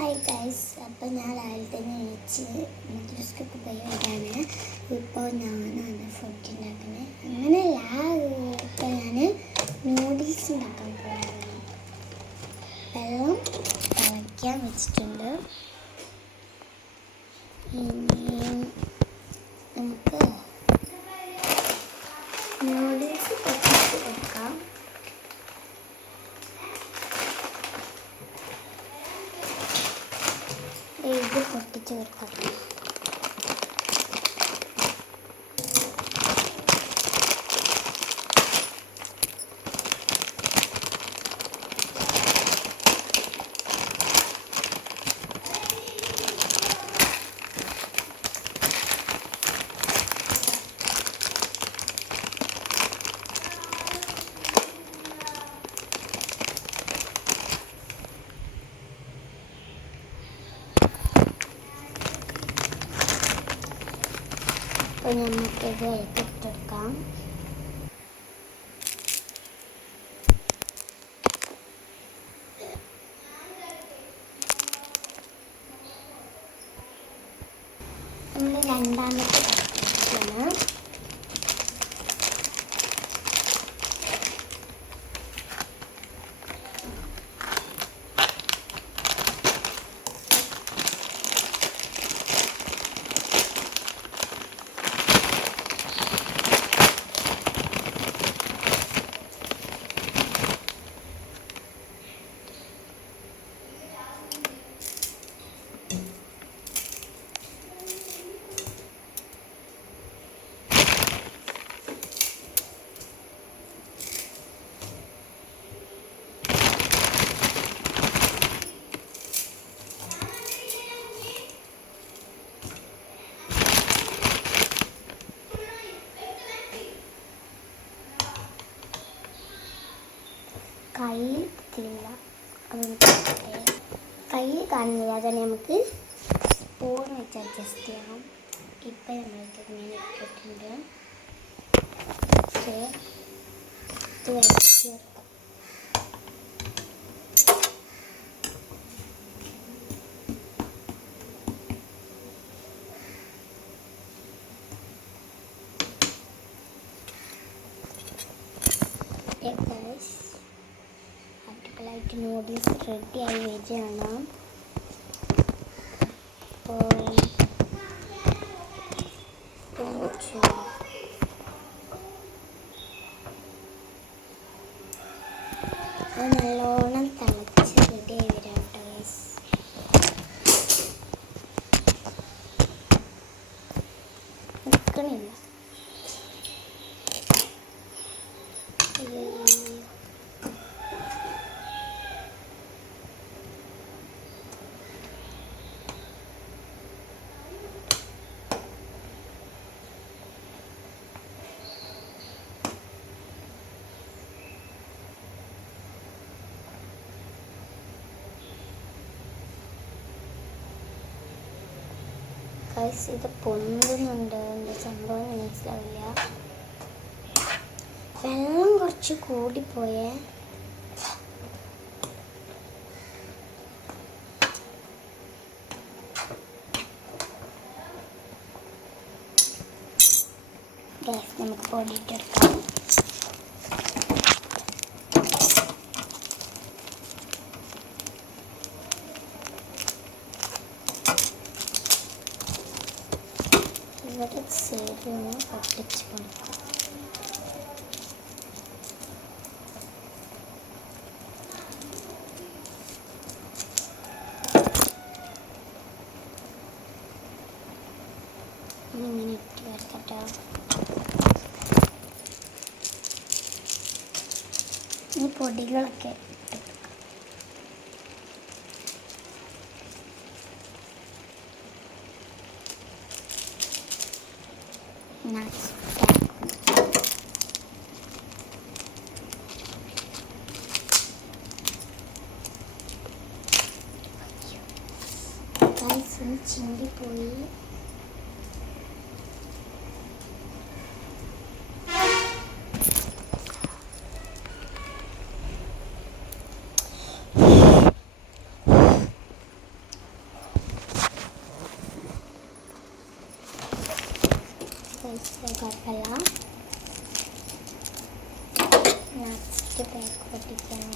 Hi guys, അപ്പോൾ ഞാൻ രാവിലെ തന്നെ എണീച്ച് മദ്രസയ്ക്ക് പോയതാണ്. ഇപ്പോൾ ഞാനാണ് ഫുഡ് ഉണ്ടാക്കുന്നത്. അങ്ങനെയല്ല, ഇപ്പോൾ ഞാൻ നൂഡിൽസ് ഉണ്ടാക്കാൻ പോകുന്നത്. വെള്ളം തിളയ്ക്കാൻ വെച്ചിട്ടുണ്ട്. ഇനി നമുക്ക് നൂഡിൽസ് പൊട്ടിച്ച് കൊടുക്കാം. ഇത് പൊട്ടിച്ച് കൊടുക്കാം. അപ്പോൾ നമുക്കിത് ഇട്ടെടുക്കാം. നമ്മൾ രണ്ടാമത്തെ പാത്രത്തിലാണ്. കയ്യിൽ കാണുന്നില്ല, അതന്നെ നമുക്ക് സ്പൂൺ വെച്ച് അഡ്ജസ്റ്റ് ചെയ്യണം. ഇപ്പം നമ്മൾക്ക് ഇങ്ങനെ ഇട്ടിട്ടുണ്ട്. ഇത് വെച്ച് ചേർക്കാം. അടുക്കളയായിട്ട് നൂഡിൽസ് റെഡിയായി വരികയാണ്. നല്ലോണം തിളച്ച് റെഡിയായി വരാം ഗൈസ്. നിൽക്കണില്ല. ഗൈസ്, ഇത് പൊന്തുന്നുണ്ട്. എന്താ സംഭവം മനസ്സിലാവില്ല. വെള്ളം കുറച്ച് കൂടിപ്പോയേ. ഗൈസ്, നമുക്ക് പൊടിയിട്ടെടുക്കാം. ഇവിടെ സൈഡിന് പൊട്ടിച്ച് കൊടുക്കാം. ഇങ്ങനെ ഇട്ട് വരക്കട്ടോ. ഈ പൊടികളൊക്കെ ചിന്തിപ്പോയി. കുഴപ്പമില്ല. നെക്സ്റ്റ് പാക്ക് പൊട്ടിക്കണം.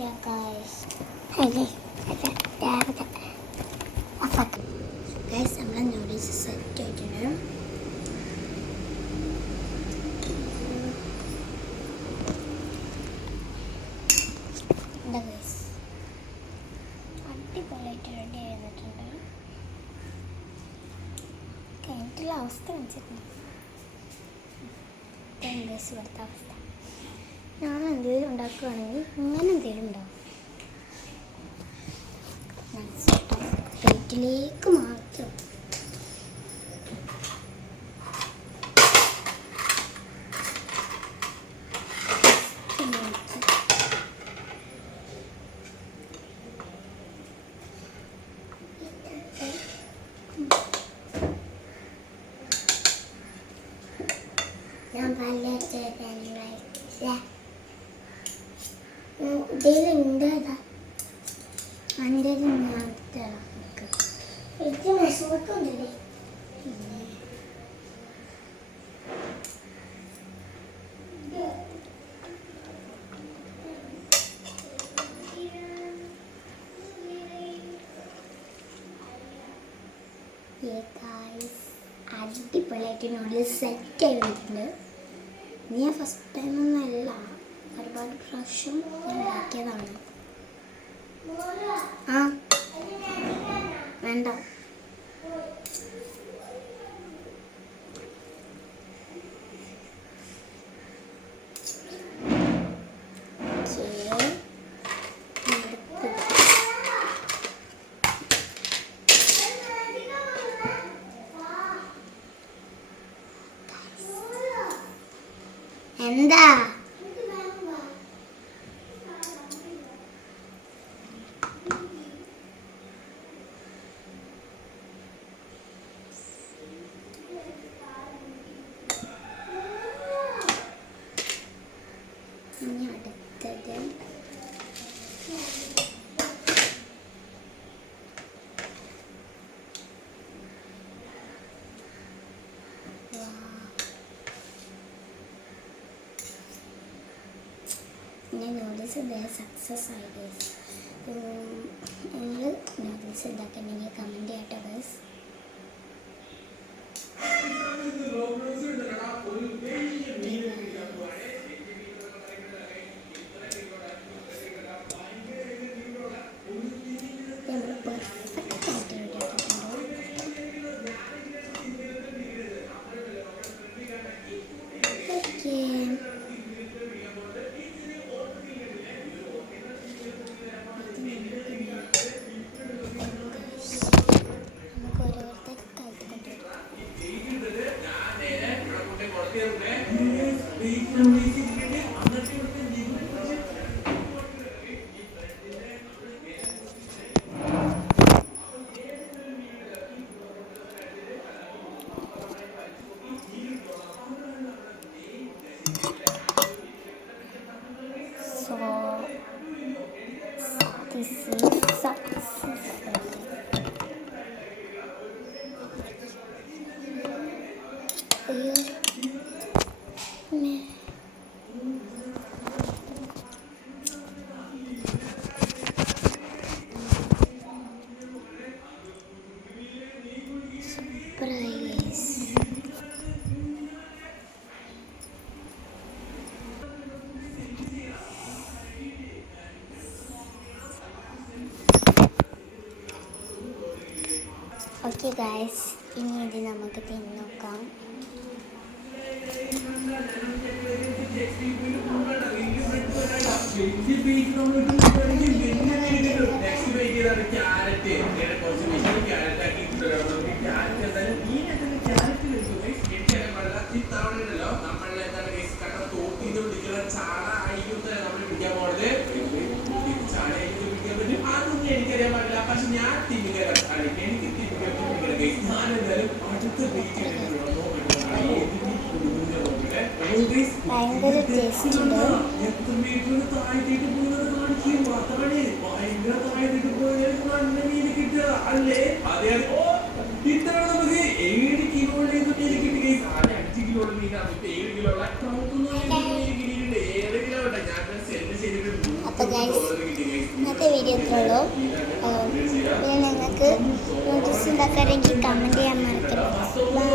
Yeah, guys. Guys, നമ്മളെ നൂഡിൽസ് സെറ്റ് ആയിട്ടുണ്ട്. എന്താ ഗൈസ്, അടിപൊളിയായിട്ട് റെഡി ആയിരുന്നിട്ടുണ്ട്. കഴിഞ്ഞിട്ടുള്ള അവസ്ഥ കാണിച്ചിട്ടുണ്ട്. ഗൈസ് ഇവിടുത്തെ അവസ്ഥ. ഞാൻ എന്തെങ്കിലും ഉണ്ടാക്കുകയാണെങ്കിൽ അങ്ങനെ എന്തെങ്കിലും ഉണ്ടാവും. പ്ലേറ്റിലേക്ക് മാത്രം. ഞാൻ ഇതിലുണ്ട്. എൻ്റെ എനിക്ക് വിഷമക്കുണ്ടല്ലേ. അടിപൊളിയായിട്ട് നൂഡിൽസ് സെറ്റ് ആയി വന്നിട്ടുണ്ട്. ഞാൻ ഫസ്റ്റ് ടൈമൊന്നും അല്ല, ഒരുപാട് പ്രാവശ്യം ഉണ്ടാക്കിയതാണ്. ആ വേണ്ട, എന്താ ഇനി അടുത്തത് ഞാൻ നൂഡിൽസ് ഇതായി സക്സസ് ആയി ഗൈസ്. നിങ്ങൾ നൂഡിൽസ് ഉണ്ടാക്കണമെങ്കിൽ കമൻറ്റ് ചെയ്യട്ടെ guys. This is successful. Surprise. Okay guys, ini ഇത് നമുക്ക് തിന്ന് നോക്കാം. വലിയ ബേക്ക് നമ്മൾ ഇട്ടുകയാണെങ്കിൽ വലിയ ബേക്ക് കിട്ടും. നെക്സ്റ്റ് ബേക്ക് ചെയ്താണ് ക്യാരറ്റ്. നേരെ കുറച്ച് വെജിറ്റബിൾ ക്യാരറ്റ് ആക്കിയിട്ടുണ്ട്. നമുക്ക് ക്യാരറ്റ് എന്തായാലും ക്യാരറ്റ് കഴിക്കും. എനിക്കറിയാൻ പാടില്ല. ഈ തവണ ഉണ്ടല്ലോ നമ്മളെ എന്താണ് കട്ട തോട്ടിന്ന് പിടിക്കുന്ന ചാള ആയിരിക്കും നമ്മൾ പിടിക്കാൻ പോണത്. ചാള ആയിരിക്കും പിടിക്കാൻ പറ്റും. അതൊന്നും എനിക്കറിയാൻ പാടില്ല. പക്ഷെ ഞാൻ തിന്നിക്കാൻ എനിക്ക് തിന്നിക്കാൻ ഞാൻ എന്തായാലും അടുത്ത ബേക്ക് ഭയങ്കര ടേസ്റ്റ് ഉണ്ട്. എത്ര മീറ്ററിന് താഴത്തേക്ക് പോകുന്നത് കാണിക്കും. അതാണ് ഭയങ്കര താഴത്തേക്ക് പോയാൽ നല്ല മീൻ കിട്ടുക അല്ലേ? അതെ ഇത്തവണ നമുക്ക് 7 കിലോയിലേക്ക് മീൻ കിട്ടി. 5 കിലോയുടെ മീനാണ്. 7 കിലോ കിട്ടിയിട്ടുണ്ട്. 7 കിലോ ഞാൻ സെൻഡ് ചെയ്തിട്ടുണ്ട്. അപ്പോൾ ഇന്നത്തെ വീഡിയോ ഇത്രയുള്ളൂ. പിന്നെ നിങ്ങൾക്ക് നോട്ടീസ് ഉണ്ടാക്കാനെങ്കിൽ കമൻറ്റ് ചെയ്യാൻ മറക്കരുത്. ബൈ.